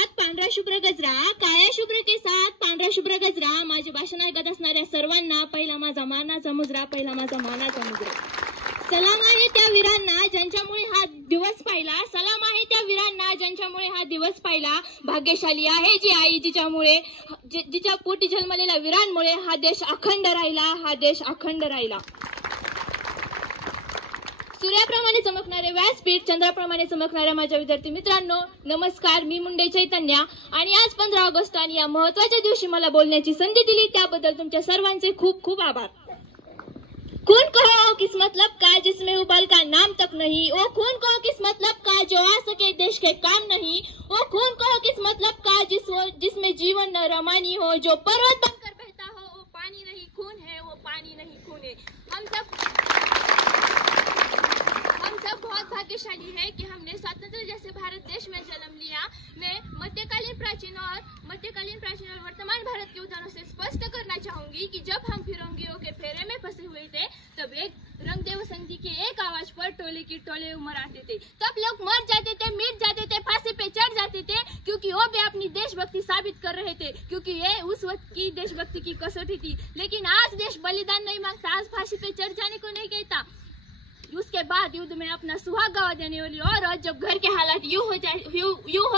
साथ पांढरा शुभ्र गजरा, काळ्या शुभ्र केसात पांढरा शुभ्र गजरा, माझे भाषण ऐकत असणाऱ्या सर्वांना पहिला माझा मानाचा मुजरा, पहिला माझा मानाचा मुजरा. सलाम आहे त्या वीरांना ज्यांच्यामुळे हा दिवस पाहिला, सलाम आहे त्या वीरांना ज्यांच्यामुळे हा दिवस पाहिला. भाग्यशाली आहे जी आई जिच्या पोटी जन्मलेल्या वीरांमुळे हा देश अखंड राहिला, हा देश अखंड राहिला. सूर्याप्रमाणे चमकणारे व्यासपीठ, चंद्राप्रमाणे चमकणाऱ्या माझ्या विद्यार्थी मित्रांनो, नमस्कार. मी मुंडे चैतन्या आणि आज 15 ऑगस्ट आणि या महत्त्वाच्या दिवशी मला बोलण्याची संधी दिली त्याबद्दल तुमच्या सर्वांचे खूप खूप आभार. खून कहो किस मतलब का जिसमें उबाल का नाम तक नहीं, ओ खून कहो किस मतलब का जो आ सके देश के काम नहीं, ओ खून कहो किस मतलब का जिसमें जीवन न रमानी हो, जो पर्वत बनकर बहता हो वो पानी नहीं खून है, वो पानी नहीं खून है. हम सब बहुत भाग्यशाली है कि हमने स्वतंत्र जैसे भारत देश में जन्म लिया. मैं मध्यकालीन प्राचीन और वर्तमान भारत के उदाहरणों से स्पष्ट करना चाहूंगी कि जब हम फिरंगियों के फेरे में फंसे हुए थे तब एक रंग दे वसंती के एक आवाज पर टोले की टोले उमड़ आते थे. तब लोग मर जाते थे, मिट जाते थे, फांसी पे चढ़ जाते थे क्योंकि वो भी अपनी देशभक्ति साबित कर रहे थे, क्योंकि ये उस वक्त की देशभक्ति की कसौटी थी. लेकिन आज देश बलिदान नहीं मांगता, आज फांसी पे चढ़ जाने को नहीं कहता. उसके बाद युद्ध में अपना सुहाग गवा देने वाली औरत जब घर के हालात यूं हो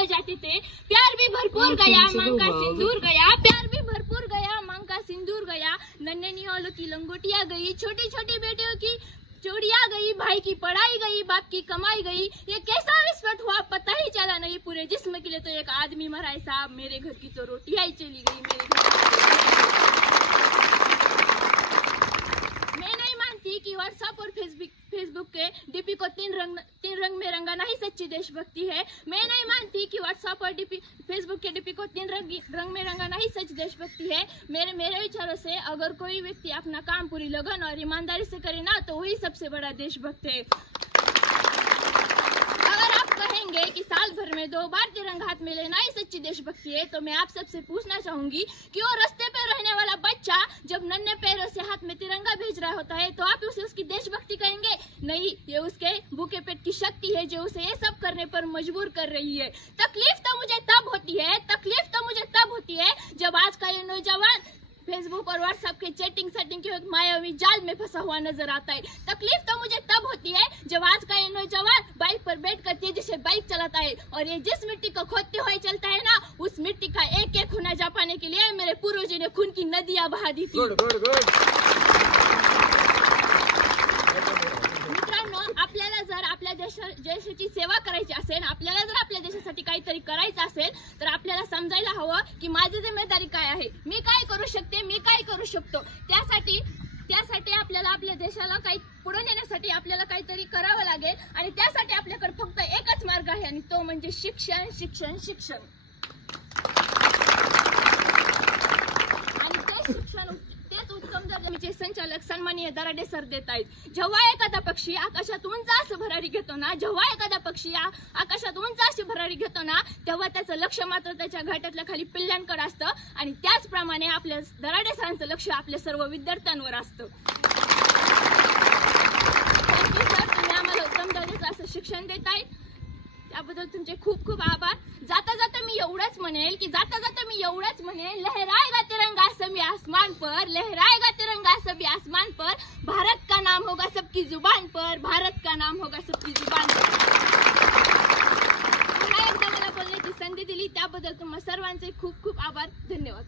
जाते थे, प्यार भी भरपूर गया मांग का सिंदूर गया, प्यार भी भरपूर गया मांग का सिंदूर गया. नन्हे निहालों की लंगोटियां गई, छोटी छोटी बेटियों की चूड़ियां गई, भाई की पढ़ाई गई, बाप की कमाई गई. ये कैसा विस्फोट हुआ पता ही चला नहीं. पूरे जिस्म के लिए तो एक आदमी मरा है साहब, मेरे घर की तो रोटियां ही चली गई. मैं नहीं मानती कि व्हाट्सएप और फेसबुक के डीपी को तीन रंग में रंगाना ही सच्ची देशभक्ति है. मैं नहीं मानती कि व्हाट्सएप और फेसबुक के डीपी को तीन रंग में रंगाना ही सच्ची देशभक्ति है. मेरे विचारों से अगर कोई व्यक्ति अपना काम पूरी लगन और ईमानदारी से करे ना तो वही सबसे बड़ा देशभक्त है. अगर आप कहेंगे कि साल भर में 2 बार तिरंगा हाथ में लेना ही सच्ची देशभक्ति है तो मैं आप सबसे पूछना चाहूंगी कि वो रास्ते पे रहने वाला बच्चा जब नन्हे पैरों से हाथ में तिरंगा भेज रहा होता है तो आप उसे उसकी देशभक्ति कहेंगे? नहीं, ये उसके भूखे पेट की शक्ति है जो उसे ये सब करने पर मजबूर कर रही है. तकलीफ तो मुझे तब होती है जब आज का ये नौजवान फेसबुक और व्हाट्सएप के चैटिंग सेटिंग के एक मायावी जाल में फंसा हुआ नजर आता है. तकलीफ तो मुझे तब होती है जब आज का ये नौजवान बाइक पर बैठकर तेजी से बाइक चलाता है और ये जिस मिट्टी को खोदते हुए चलता है ना, उस मिट्टी का एक एक खूना जा पाने के लिए मेरे पूर्वजों ने खून की नदियां बहा दी थी. मित्रांनो, आपल्याला जर आपल्या देशाची सेवा करायची असेल, आपल्याला जर आपल्या देशासाठी काहीतरी करायचं असेल तर आपल्याला समजायला हवं की माझी जिम्मेदारी काय आहे, मी काय करू शकते, मी काय करू शकतो. त्यासाठी आपल्याला आपल्या देशाला काही पुढे नेण्यासाठी आपल्याला काहीतरी करावं लागेल आणि त्यासाठी आपल्याकडे फक्त एकच मार्ग आहे आणि तो म्हणजे शिक्षण शिक्षण शिक्षण. आणि ते शिक्षण तेच उत्तम दर्जाचे संचालक सन्माननीय दराडे सर देत आहेत. जेव्हा एखादा पक्षी आकाशात उंच अशी भरारी घेतो ना, तेव्हा त्याचं लक्ष मात्र त्याच्या घाटातल्या खाली पिल्ल्यांकडे असतं आणि त्याचप्रमाणे आपल्या दराडे सरांचं लक्ष आपल्या सर्व विद्यार्थ्यांवर असतं. सर, तुम्ही आम्हाला उत्तम दर्जाचं असं शिक्षण देताय त्याबद्दल तुमचे खूप खूप आभार. जाता जाता मी एवढंच म्हणेल, लहराएगा तिरंगा सभी आसमान पर, लहराएगा तिरंगा सभी आसमान पर, भारत का नाम होगा सबकी जुबान पर, भारत का नाम होगा सबकी जुबान पर. पुन्हा एकदा मला बोलण्याची संधी दिली त्याबद्दल तुम्हा सर्वांचे खूप खूप आभार. धन्यवाद.